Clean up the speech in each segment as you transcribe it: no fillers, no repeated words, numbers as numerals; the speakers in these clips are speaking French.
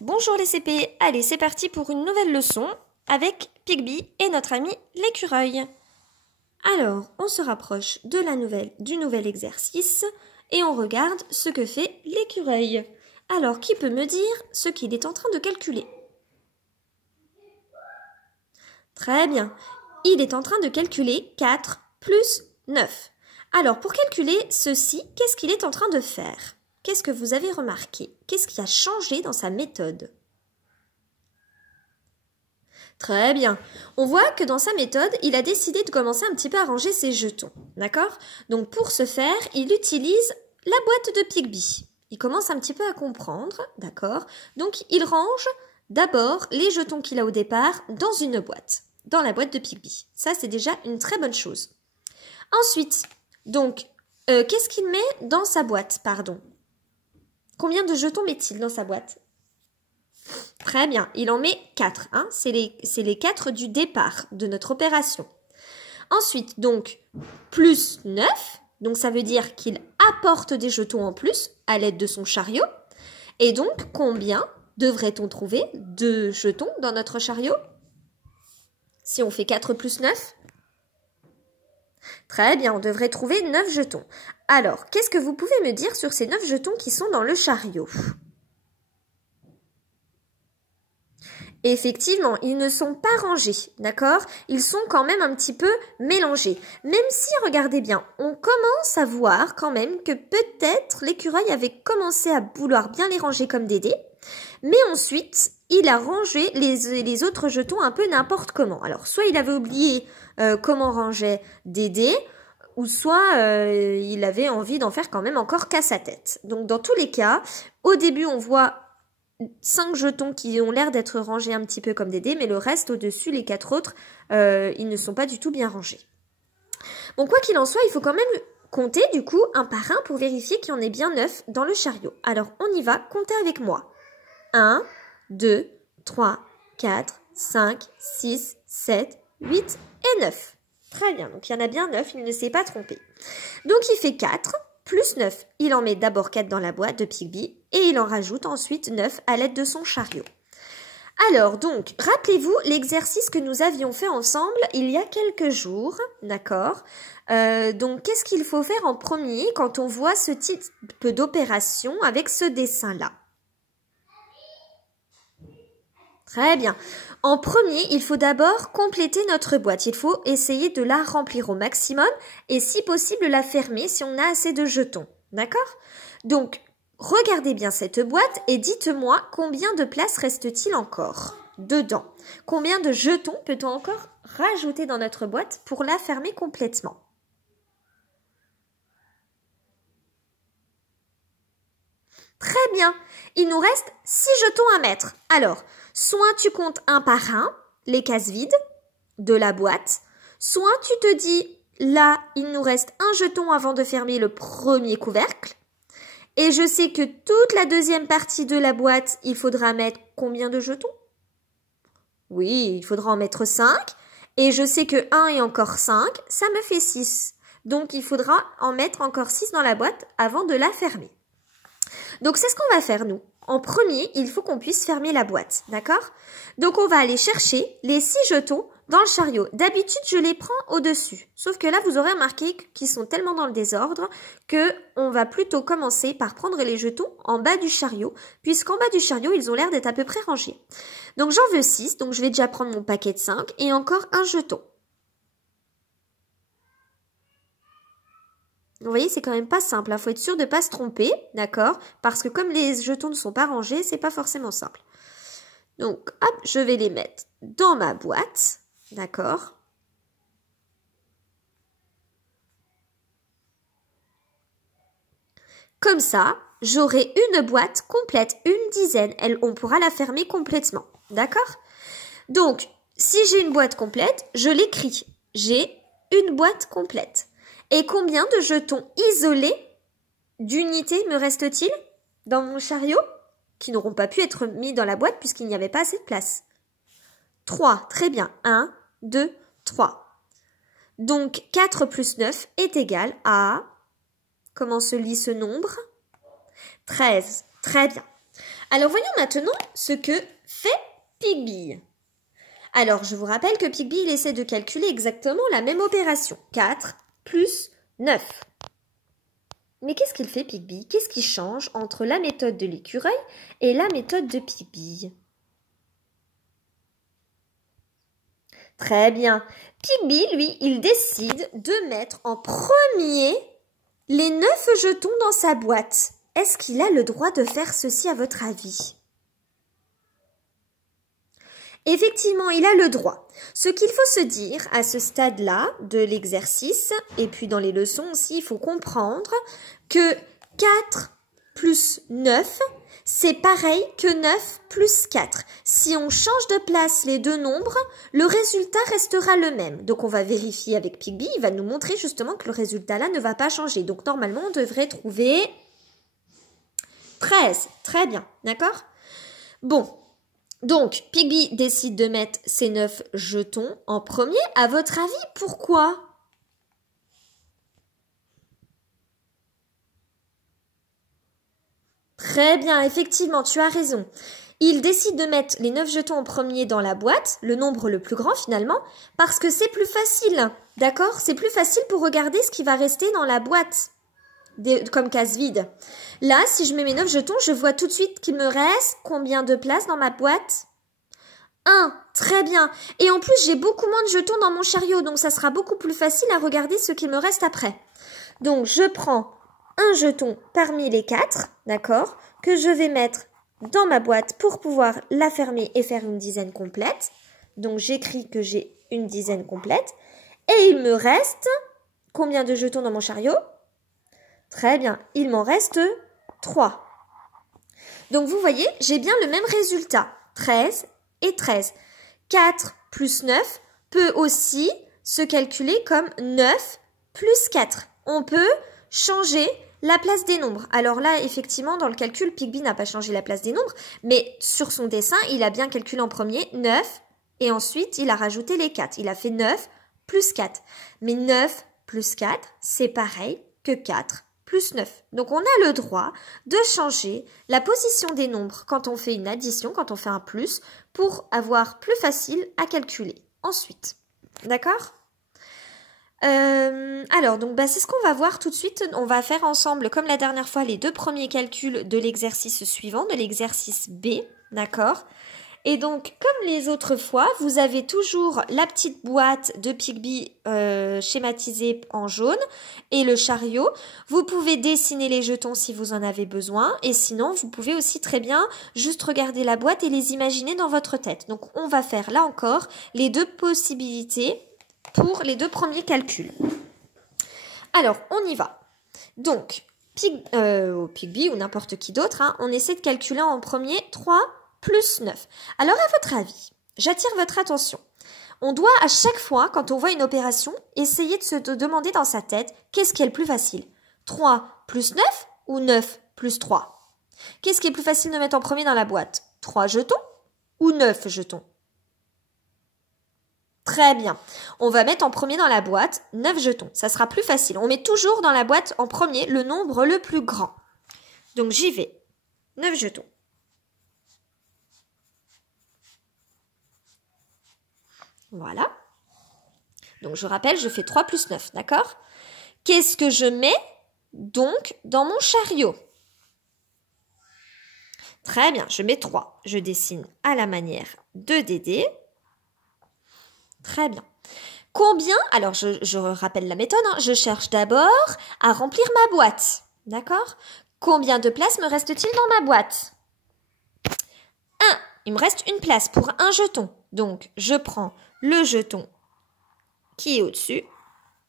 Bonjour les CP, allez c'est parti pour une nouvelle leçon avec Pigby et notre ami l'écureuil. Alors, on se rapproche du nouvel exercice et on regarde ce que fait l'écureuil. Alors, qui peut me dire ce qu'il est en train de calculer? Très bien, il est en train de calculer 4 plus 9. Alors, pour calculer ceci, qu'est-ce qu'il est en train de faire? Qu'est-ce que vous avez remarqué? Qu'est-ce qui a changé dans sa méthode? Très bien. On voit que dans sa méthode, il a décidé de commencer un petit peu à ranger ses jetons. D'accord? Donc pour ce faire, il utilise la boîte de Pigby. Il commence un petit peu à comprendre. D'accord? Donc il range d'abord les jetons qu'il a au départ dans une boîte. Dans la boîte de Pigby. Ça, c'est déjà une très bonne chose. Ensuite, donc, qu'est-ce qu'il met dans sa boîte? Pardon. Combien de jetons met-il dans sa boîte? Très bien, il en met 4. Hein, c'est les 4 du départ de notre opération. Ensuite, donc, plus 9. Donc, ça veut dire qu'il apporte des jetons en plus à l'aide de son chariot. Et donc, combien devrait-on trouver de jetons dans notre chariot? Si on fait 4 plus 9? Très bien, on devrait trouver 9 jetons. Alors, qu'est-ce que vous pouvez me dire sur ces 9 jetons qui sont dans le chariot? Effectivement, ils ne sont pas rangés, d'accord? Ils sont quand même un petit peu mélangés. Même si, regardez bien, on commence à voir quand même que peut-être l'écureuil avait commencé à vouloir bien les ranger comme des dés, mais ensuite, il a rangé les autres jetons un peu n'importe comment. Alors, soit il avait oublié comment ranger des dés, ou soit il avait envie d'en faire quand même encore qu'à sa tête. Donc, dans tous les cas, au début, on voit 5 jetons qui ont l'air d'être rangés un petit peu comme des dés, mais le reste au-dessus, les 4 autres, ils ne sont pas du tout bien rangés. Bon, quoi qu'il en soit, il faut quand même compter du coup un par un pour vérifier qu'il y en ait bien 9 dans le chariot. Alors, on y va, comptez avec moi. 1, 2, 3, 4, 5, 6, 7, 8 et 9. Très bien, donc il y en a bien 9, il ne s'est pas trompé. Donc il fait 4 plus 9. Il en met d'abord 4 dans la boîte de Pigby et il en rajoute ensuite 9 à l'aide de son chariot. Alors donc, rappelez-vous l'exercice que nous avions fait ensemble il y a quelques jours, d'accord? Donc qu'est-ce qu'il faut faire en premier quand on voit ce type d'opération avec ce dessin-là? Très bien. En premier, il faut d'abord compléter notre boîte. Il faut essayer de la remplir au maximum et si possible la fermer si on a assez de jetons. D'accord? Donc, regardez bien cette boîte et dites-moi combien de place reste-t-il encore dedans? Combien de jetons peut-on encore rajouter dans notre boîte pour la fermer complètement? Très bien. Il nous reste 6 jetons à mettre. Alors, soit tu comptes un par un, les cases vides de la boîte, soit tu te dis, là, il nous reste un jeton avant de fermer le premier couvercle. Et je sais que toute la deuxième partie de la boîte, il faudra mettre combien de jetons? Oui, il faudra en mettre 5. Et je sais que 1 et encore 5, ça me fait 6. Donc, il faudra en mettre encore 6 dans la boîte avant de la fermer. Donc, c'est ce qu'on va faire, nous. En premier, il faut qu'on puisse fermer la boîte, d'accord? Donc, on va aller chercher les 6 jetons dans le chariot. D'habitude, je les prends au-dessus. Sauf que là, vous aurez remarqué qu'ils sont tellement dans le désordre qu'on va plutôt commencer par prendre les jetons en bas du chariot, puisqu'en bas du chariot, ils ont l'air d'être à peu près rangés. Donc, j'en veux 6, donc je vais déjà prendre mon paquet de 5 et encore un jeton. Vous voyez, c'est quand même pas simple. Il faut être sûr de ne pas se tromper, d'accord? Parce que comme les jetons ne sont pas rangés, c'est pas forcément simple. Donc, hop, je vais les mettre dans ma boîte, d'accord? Comme ça, j'aurai une boîte complète, une dizaine. On pourra la fermer complètement, d'accord? Donc, si j'ai une boîte complète, je l'écris. J'ai une boîte complète. Et combien de jetons isolés d'unités me reste-t-il dans mon chariot qui n'auront pas pu être mis dans la boîte puisqu'il n'y avait pas assez de place? 3, très bien. 1, 2, 3. Donc 4 plus 9 est égal à... Comment se lit ce nombre? 13, très bien. Alors voyons maintenant ce que fait Pigby. Alors je vous rappelle que Pigby il essaie de calculer exactement la même opération. 4 plus 9. Mais qu'est-ce qu'il fait Pigby? Qu'est-ce qui change entre la méthode de l'écureuil et la méthode de Pigby? Très bien. Pigby, lui, il décide de mettre en premier les 9 jetons dans sa boîte. Est-ce qu'il a le droit de faire ceci à votre avis? Effectivement, il a le droit. Ce qu'il faut se dire à ce stade-là de l'exercice, et puis dans les leçons aussi, il faut comprendre que 4 plus 9, c'est pareil que 9 plus 4. Si on change de place les deux nombres, le résultat restera le même. Donc on va vérifier avec Pigby, il va nous montrer justement que le résultat là ne va pas changer. Donc normalement, on devrait trouver 13. Très bien, d'accord? Bon. Donc, Pigby décide de mettre ses 9 jetons en premier. À votre avis, pourquoi? Très bien, effectivement, tu as raison. Il décide de mettre les 9 jetons en premier dans la boîte, le nombre le plus grand finalement, parce que c'est plus facile, d'accord? C'est plus facile pour regarder ce qui va rester dans la boîte, comme case vide. Là, si je mets mes 9 jetons, je vois tout de suite qu'il me reste combien de places dans ma boîte? 1. Très bien. Et en plus, j'ai beaucoup moins de jetons dans mon chariot, donc ça sera beaucoup plus facile à regarder ce qu'il me reste après. Donc, je prends un jeton parmi les 4, d'accord, que je vais mettre dans ma boîte pour pouvoir la fermer et faire une dizaine complète. Donc, j'écris que j'ai une dizaine complète. Et il me reste combien de jetons dans mon chariot? Très bien, il m'en reste 3. Donc, vous voyez, j'ai bien le même résultat. 13 et 13. 4 plus 9 peut aussi se calculer comme 9 plus 4. On peut changer la place des nombres. Alors là, effectivement, dans le calcul, Pigby n'a pas changé la place des nombres, mais sur son dessin, il a bien calculé en premier 9 et ensuite, il a rajouté les 4. Il a fait 9 plus 4. Mais 9 plus 4, c'est pareil que 4 plus 9. Donc, on a le droit de changer la position des nombres quand on fait une addition, quand on fait un plus, pour avoir plus facile à calculer ensuite. D'accord? Alors, donc, c'est ce qu'on va voir tout de suite. On va faire ensemble, comme la dernière fois, les 2 premiers calculs de l'exercice suivant, de l'exercice B. D'accord? Et donc, comme les autres fois, vous avez toujours la petite boîte de Pigby schématisée en jaune et le chariot. Vous pouvez dessiner les jetons si vous en avez besoin. Et sinon, vous pouvez aussi très bien juste regarder la boîte et les imaginer dans votre tête. Donc, on va faire là encore les 2 possibilités pour les 2 premiers calculs. Alors, on y va. Donc, Pigby ou n'importe qui d'autre, hein, on essaie de calculer en premier 3 plus 9. Alors, à votre avis, j'attire votre attention. On doit à chaque fois, quand on voit une opération, essayer de se demander dans sa tête qu'est-ce qui est le plus facile. 3 plus 9 ou 9 plus 3? Qu'est-ce qui est plus facile de mettre en premier dans la boîte? 3 jetons ou 9 jetons? Très bien. On va mettre en premier dans la boîte 9 jetons. Ça sera plus facile. On met toujours dans la boîte en premier le nombre le plus grand. Donc, j'y vais. 9 jetons. Voilà. Donc, je rappelle, je fais 3 plus 9, d'accord? Qu'est-ce que je mets, donc, dans mon chariot? Très bien, je mets 3. Je dessine à la manière de Dédé. Très bien. Combien? Alors, je rappelle la méthode. Hein. Je cherche d'abord à remplir ma boîte. D'accord? Combien de places me reste-t-il dans ma boîte? 1. Il me reste une place pour un jeton. Donc, je prends le jeton qui est au-dessus.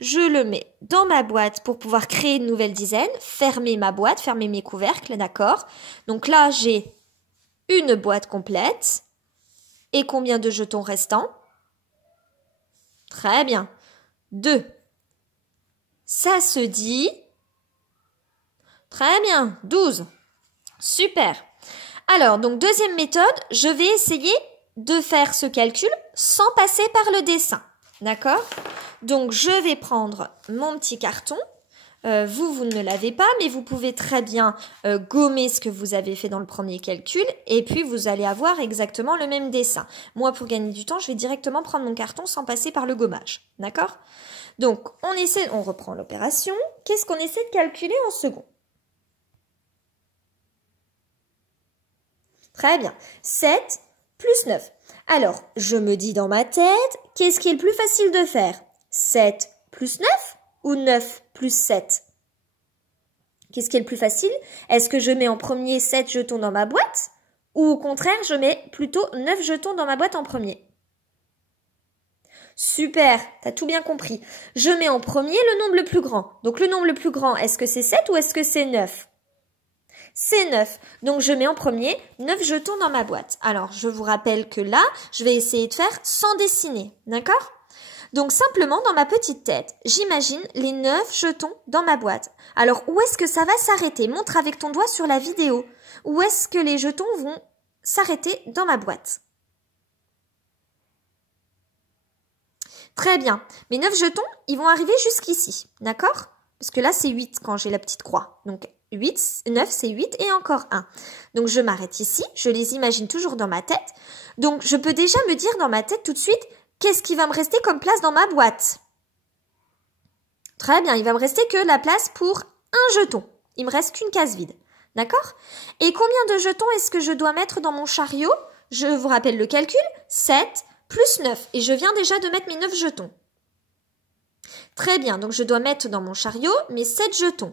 Je le mets dans ma boîte pour pouvoir créer une nouvelle dizaine. Fermer ma boîte, fermer mes couvercles, d'accord? Donc là, j'ai une boîte complète. Et combien de jetons restants? Très bien. 2. Ça se dit. Très bien. 12. Super. Alors, donc, deuxième méthode, je vais essayer de faire ce calcul sans passer par le dessin. D'accord? Donc, je vais prendre mon petit carton. Vous ne l'avez pas, mais vous pouvez très bien gommer ce que vous avez fait dans le premier calcul et puis vous allez avoir exactement le même dessin. Moi, pour gagner du temps, je vais directement prendre mon carton sans passer par le gommage. D'accord? Donc, on reprend l'opération. Qu'est-ce qu'on essaie de calculer en second? Très bien. 7 plus 9. Alors, je me dis dans ma tête, qu'est-ce qui est le plus facile de faire? 7 plus 9 ou 9 plus 7? Qu'est-ce qui est le plus facile? Est-ce que je mets en premier 7 jetons dans ma boîte? Ou au contraire, je mets plutôt 9 jetons dans ma boîte en premier? Super, t'as tout bien compris. Je mets en premier le nombre le plus grand. Donc le nombre le plus grand, est-ce que c'est 7 ou est-ce que c'est 9? C'est 9. Donc je mets en premier 9 jetons dans ma boîte. Alors je vous rappelle que là, je vais essayer de faire sans dessiner. D'accord? Donc simplement dans ma petite tête, j'imagine les 9 jetons dans ma boîte. Alors où est-ce que ça va s'arrêter? Montre avec ton doigt sur la vidéo. Où est-ce que les jetons vont s'arrêter dans ma boîte? Très bien. Mes 9 jetons, ils vont arriver jusqu'ici. D'accord? Parce que là, c'est 8 quand j'ai la petite croix. Donc 8, 9, c'est 8 et encore 1. Donc je m'arrête ici. Je les imagine toujours dans ma tête. Donc je peux déjà me dire dans ma tête tout de suite, qu'est-ce qui va me rester comme place dans ma boîte? Très bien, il va me rester que la place pour un jeton. Il me reste qu'une case vide. D'accord? Et combien de jetons est-ce que je dois mettre dans mon chariot? Je vous rappelle le calcul. 7 plus 9. Et je viens déjà de mettre mes 9 jetons. Très bien, donc je dois mettre dans mon chariot mes 7 jetons.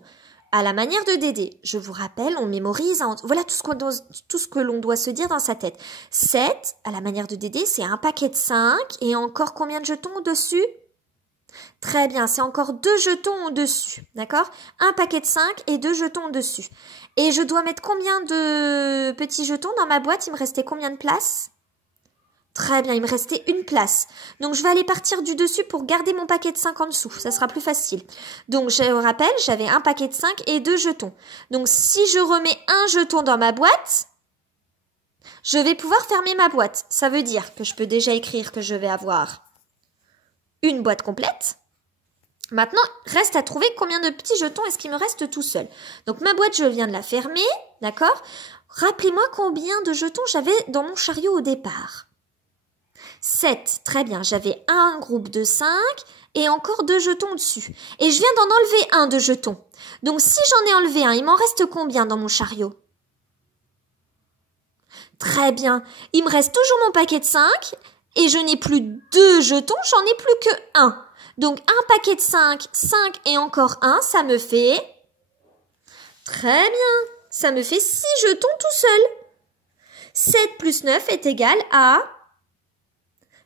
À la manière de Dédé, je vous rappelle, on mémorise, voilà tout ce que l'on doit se dire dans sa tête. 7, à la manière de Dédé, c'est un paquet de 5 et encore combien de jetons au-dessus? Très bien, c'est encore 2 jetons au-dessus, d'accord? Un paquet de 5 et 2 jetons au-dessus. Et je dois mettre combien de petits jetons dans ma boîte? Il me restait combien de place? Très bien, il me restait une place. Donc, je vais aller partir du dessus pour garder mon paquet de 5 en dessous. Ça sera plus facile. Donc, je vous rappelle, j'avais un paquet de 5 et 2 jetons. Donc, si je remets un jeton dans ma boîte, je vais pouvoir fermer ma boîte. Ça veut dire que je peux déjà écrire que je vais avoir une boîte complète. Maintenant, reste à trouver combien de petits jetons est-ce qu'il me reste tout seul. Donc, ma boîte, je viens de la fermer. D'accord? Rappelez-moi combien de jetons j'avais dans mon chariot au départ. 7, très bien, j'avais un groupe de 5 et encore 2 jetons dessus. Et je viens d'en enlever un de jetons. Donc si j'en ai enlevé un, il m'en reste combien dans mon chariot? Très bien, il me reste toujours mon paquet de 5 et je n'ai plus 2 jetons, j'en ai plus que 1. Donc un paquet de 5, 5 et encore 1, ça me fait... Très bien, ça me fait 6 jetons tout seul. 7 plus 9 est égal à...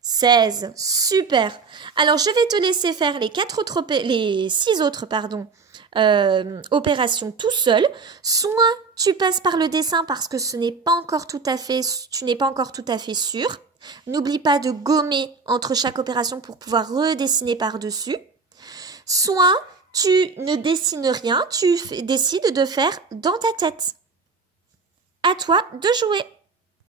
16. Super. Alors, je vais te laisser faire les 6 autres, opérations tout seul. Soit tu passes par le dessin parce que tu n'es pas encore tout à fait sûr. N'oublie pas de gommer entre chaque opération pour pouvoir redessiner par-dessus. Soit tu ne dessines rien, tu décides de faire dans ta tête. À toi de jouer.